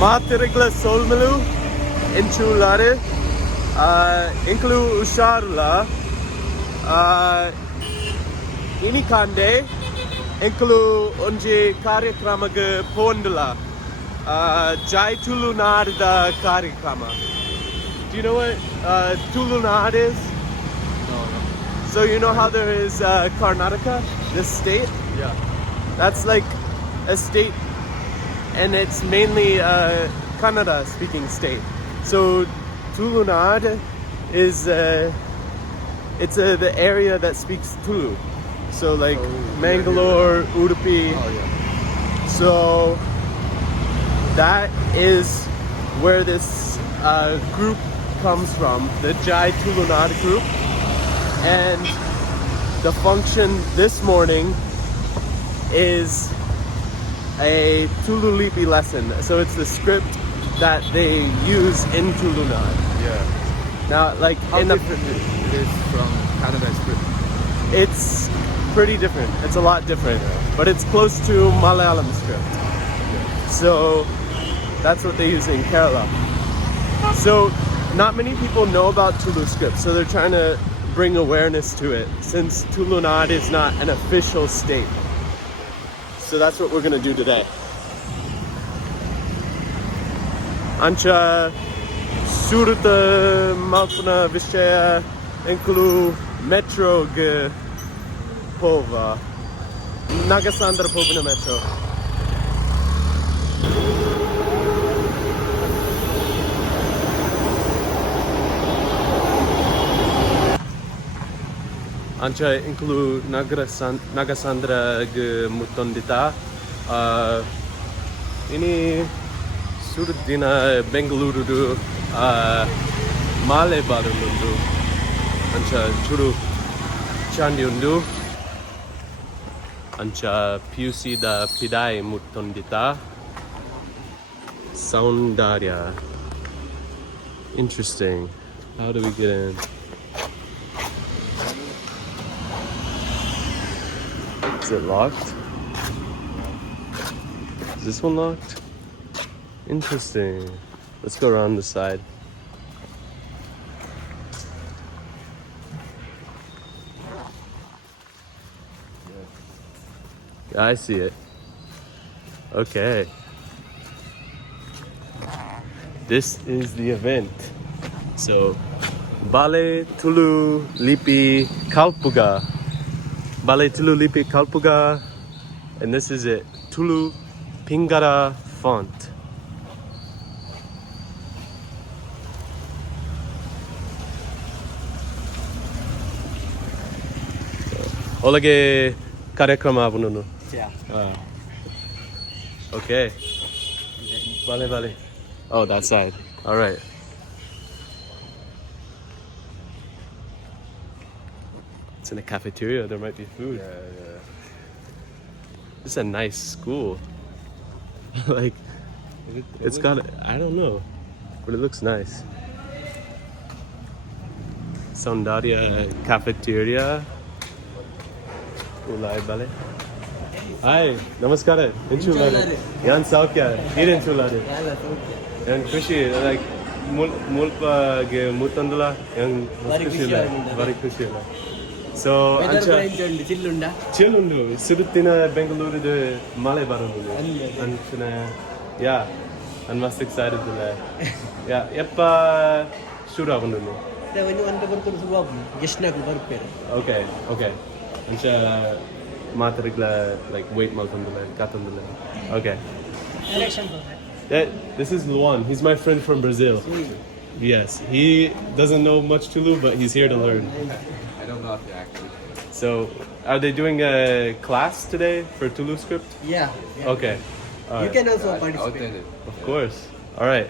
Matirigla solmelu inchulare inclu usharula inikande inclu unji karyakramaga pondula Jai Tulunad da karyakrama. Do you know what Tulunad is? No. So you know how there is Karnataka, this state? Yeah. That's like a state, and it's mainly a Kannada speaking state. So Tulunad is the area that speaks Tulu. So like Mangalore, Udupi. Oh yeah. So that is where this group comes from, the Jai Tulunad group. And the function this morning is a Tulu Lipi lesson. So it's the script that they use in Tulunad. Yeah. Now, like How different it is from Canada script? it's pretty different. It's a lot different, but it's close to Malayalam script. So that's what they use in Kerala. So not many people know about Tulu script, so they're trying to bring awareness to it since Tulunad is not an official state. So that's what we're gonna do today. Ancha Surata Malpuna Vishaya inclu Metro G Pova Nagasandra Povana Metro. Ancha inclu Nagasandra G Mutondita. Ini Surdina Bengaluru Male Barulundu Ancha Churu Chandiundu Ancha Piusi da Pidai Mutondita Soundaria. Interesting. How do we get in? Is it locked? Is this one locked? Interesting. Let's go around the side. Yeah, I see it. Okay. This is the event. So, Bale Tulu Lipi Kalpuga. Bale Tulu Lipi Kalpuga. And this is it. Tulu Pingara font. Olage karyakrama bununu. Yeah. Okay. Vale. Oh, that side. All right. It's in a cafeteria. There might be food. Yeah. This is a nice school. Like, it's got, I don't know, but it looks nice. Soundaria cafeteria. Ulai bale. Hi, namaskar. Inchulare. Yan saukya. Iren chulare. Yan kushi like mulpa ge mutandula yan kushi la. Very kushi la. So ancha chillundu suduttina Bengaluru de male barundu. Anchana yeah. I'm most excited to that. Yeah, yeppa shura bundu. Okay. Ancha matrigla like wait maltandula katandula. Okay. This is Luan. He's my friend from Brazil. Yes, he doesn't know much Tulu, but he's here to learn. I don't know if actually. So, are they doing a class today for Tulu script? Yeah. Okay. All You right. can also I'll participate. attend it. Of course. All right.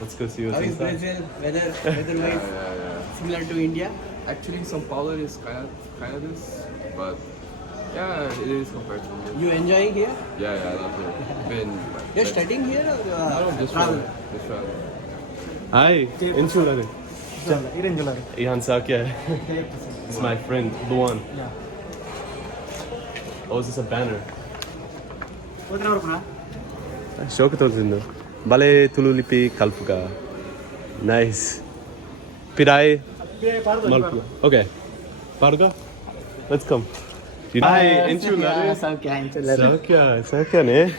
Let's go see How what's is inside. Brazil weather-wise Yeah. similar to India? Actually, São Paulo is kind of this, but yeah, it is compared to India. You enjoying here? Yeah, I love it. Been. You're studying here or No, this travel? one. This one. Hi, Inchulare. Ihan Sakya. It's my friend, Luan. Yeah. Oh, is this a banner? Show it to them. Bale Tulu lipi kalpuka. Nice. Pirai. Malpu. Okay. Parga. Let's come. Hi, inchulare. Saukya ne.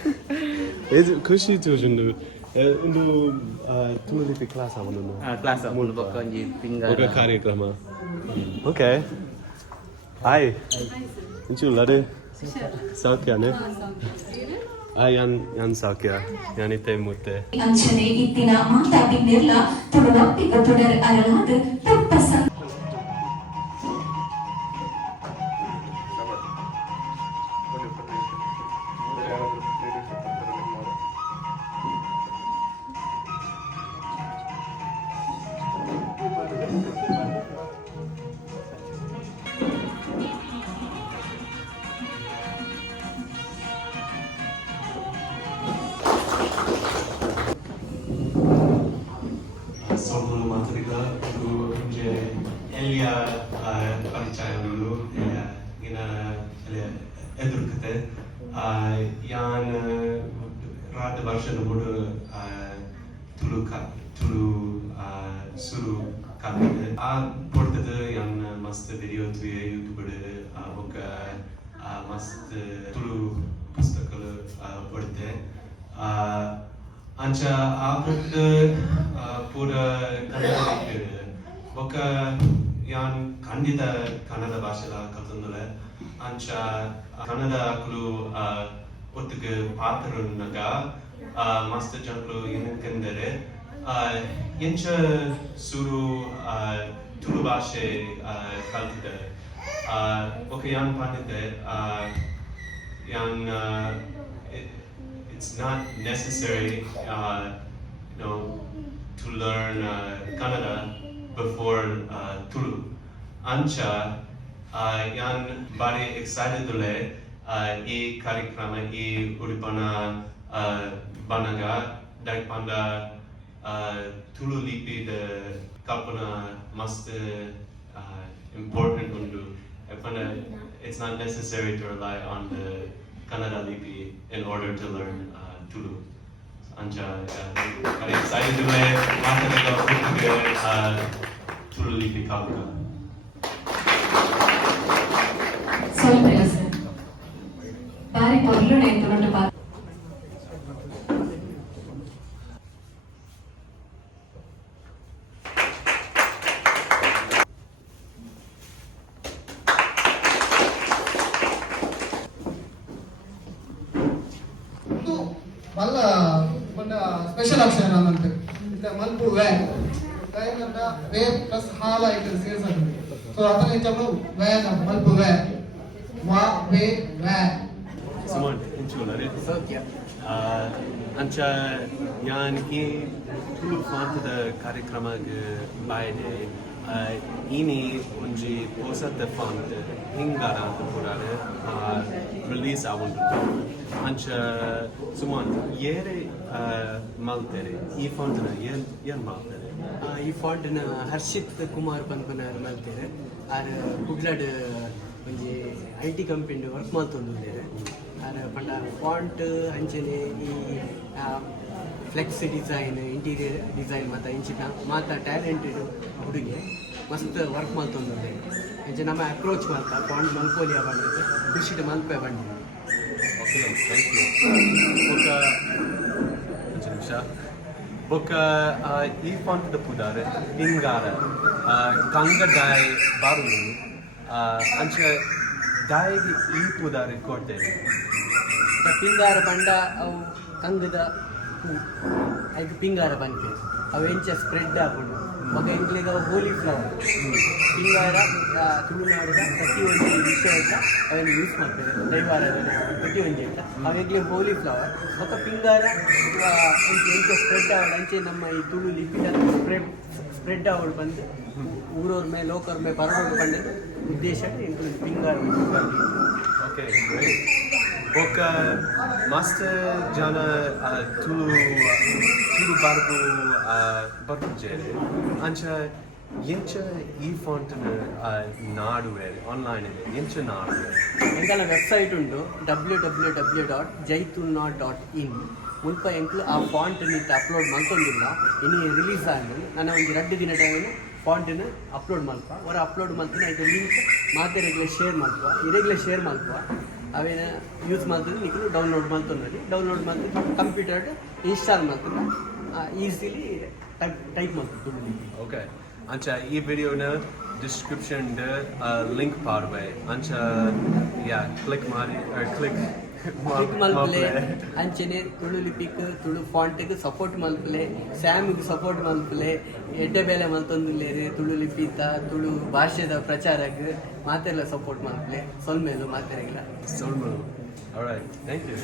Is Kushi to Jundu. Indu Tulu lipi class avanu. Class of Mulbakanji, Pingara. Oka karyakrama. Okay. Hi. Inchulare. Saukya ne. Yan Saukya. Yanite Mute. ಅಂಚನೆ ಇತ್ತಿನ ಮಾತಾಡಿನೆಲ್ಲ ತುಳುನಾಟಿಗ ತೊಡರ್ ಅರಳಾದ ತಪ್ಪಸ Sono matrica tu je Elia ಪರಿಚಯ dulu ina Elia edurkate yan rada version mudu Tulu suru kalide portade yan mast video tu YouTube de oka mast Tulu pustakal porte ancha after pura kannada oka yan kandida kannada bhashela katundule ancha kannada akulu ottuge paatrunaga master janklu yenkendere yencha suru Tulu bhashe kaltide oka yan pandite yan it's not necessary, to learn Kannada before Tulu. Ancha, yan bari excited dole, e karikrama e uripana banaga daipanda Tulu lipi de kalpana must important undu. It's not necessary to rely on the Kannada lipi in order to learn Tulu. Ancha, very excited to learn Tulu lipi kalka. ಸ್ವಲ್ಪ ಬಾರಿ ಪೊರ್ಲು ನೆಂತುಕೊಂಡು ಬಾ మళ్ళా మన special అక్షరం అనంటే ఇట్లా మలుపు వే వేగంట వే ప్లస్ హాల ఇక్కడ సేర్సండి సో అతను చెప్పు వేగ మలుపు వే వా వే వే Simon, inchulare. Ancha yan e Tulu fanta karikrama baide ini unji posata fanta Pingara purare release avundu. Ancha Simon yere maltere e fanta yen maltere. ಈ ಫಾಂಟ್ನ ಹರ್ಷಿತ್ ಕುಮಾರ್ ಪನ್ಪನಾರ್ ಮಲ್ತೇನೆ ಆರ್ ಕುಡ್ಲಡ್ ಒಂಜಿ IT ಕಂಪನಿ ವರ್ಕ್ ಮಾಡ್ತೊಂದಿದ್ದೇನೆ ಆರ್ ಪಂಡ font ಅಂಚನೆ ಈ flex design interior design ಮತ್ತು ಇಂಚಿನ ಮಾತ talented ಹುಡುಗಿ ಮಸ್ತ್ ವರ್ಕ್ ಮಾಡ್ತೊಂದಿದ್ದೇನೆ ಇಂಚ ನಮ್ಮ ಅಪ್ರೋಚ್ ಮಾಡ್ತಾ ಫಾಂಟ್ ಮಲ್ಪೋಲಿಯ ಬಂದಿದ್ದು ಖುಷಿಟ್ ಮಲ್ಪೆ ಬಂದಿದೆ Thank you. Boka e font de pudare Pingara kanga dai baru ancha dai e pudare korte ಪಿಂಗಾರ ಬಂಡ ಅವು ಕಂಗದ ಹೂ ಅದಕ್ಕೆ ಪಿಂಗಾರ ಬಂಕೆ ಅವು ಎಂಚ ಸ್ಪ್ರೆಡ್ ಹಾಕೊಂಡು ಮಗ ಎಂಕ್ಲಿಗೆ ಅವು ಹೋಲಿ ಫ್ಲವರ್ ಪಿಂಗಾರ ತುಳುನಾಡಿನ ಪ್ರತಿಯೊಂದು ವಿಷಯಕ್ಕೆ ಅವನ್ನು ಯೂಸ್ ಮಾಡ್ತಾರೆ ದೈವಾರಾಧನೆ ಪ್ರತಿಯೊಂದು ಅಂತ ಅವಾಗಲೇ ಹೋಲಿ ಫ್ಲವರ್ ಮಗ ಪಿಂಗಾರ ಎಂಚ ಸ್ಪ್ರೆಡ್ ಆಗೋದು ಅಂಚೆ ನಮ್ಮ ಈ ತುಳು ಲಿಪಿನ ಸ್ಪ್ರೆಡ್ ಆಗೋದು ಬಂದು ಊರವ್ರ ಮೇಲೆ ಲೋಕವ್ರ ಮೇಲೆ ಪರವಾಗಿ ಬಂದಿದ್ದು ಉದ್ದೇಶ ಇಂಕ್ಲೂಡ್ ಪಿಂಗಾರ Okay, great. Boka master jana Tulu barbu jere ancha yencha e font naadu online yencha naadu ಎಂಕಲ ವೆಬ್ಸೈಟ್ ಉಂಟು www.jaitulunad.in ಮುಲ್ಪ ಎಂಕ್ಲು ಆ ಫಾಂಟ್ ನಿಂತು ಅಪ್ಲೋಡ್ ಮಾಡ್ಕೊಂಡಿಲ್ಲ ಇನ್ನು ರಿಲೀಸ್ ಆಗಿ ನಾನು ಒಂದು 2 ದಿನ ಟೈಮ್ ಫಾಂಟನ್ನು ಅಪ್ಲೋಡ್ ಮಲ್ಪ ಅವರ ಅಪ್ಲೋಡ್ ಮಾಡ್ತೀನಿ ಆಯ್ತು ಲಿಂಕ್ ಮಾತೆ ಶೇರ್ ಮಾಡ್ಕೊ ಇರೆಗ್ಯುಲರ್ ಶೇರ್ ಮಾಡ್ಕೊ ಅವೇನ ಯೂಸ್ ಮಾಡ್ತೀನಿ ನೀವು ಡೌನ್ಲೋಡ್ ಮಾಡ್ತೀನಿ ಡೌನ್ಲೋಡ್ ಮಾಡಿ ಕಂಪ್ಯೂಟರ್ ಇನ್ಸ್ಟಾಲ್ ಮಾಡ್ತೀನಿ ಈಸಿಲಿ ಟೈಪ್ ಮಾಡ್ತೀನಿ. ಓಕೆ ಅಂಚ ಈ ವಿಡಿಯೋನ ಡಿಸ್ಕ್ರಿಪ್ಷನ್ ಲಿಂಕ್ ಪಾರ್ವೆ ಅಂಚ ಯಾ ಕ್ಲಿಕ್ ಮಾಡಿ ಕ್ಲಿಕ್ ಮಲ್ಪಲೆ ಅಂಚನೆ ತುಳು ಲಿಪಿಕ್ ತುಳು ಫಾಂಟ್ಗೆ ಸಪೋರ್ಟ್ ಮಲ್ಪಲೆ ಸ್ಯಾಮ್ಗೆ ಸಪೋರ್ಟ್ ಮಲ್ಪಲೆ ಎಡ್ಡೆ ಬೇಲೆ ಮಲ್ತೊಂದುಲ್ಲೇರಿ ತುಳು ಲಿಪಿತ ತುಳು ಭಾಷೆದ ಪ್ರಚಾರಕ್ಕೆ ಮಾತೆಲ್ಲ support ಮಲ್ಪಲೆ ಸೊಲ್ಮೇಲು ಮಾತೆರೆಗಿಲ್ಲ ಸೊಲ್ಮೇಲು. All right, thank you.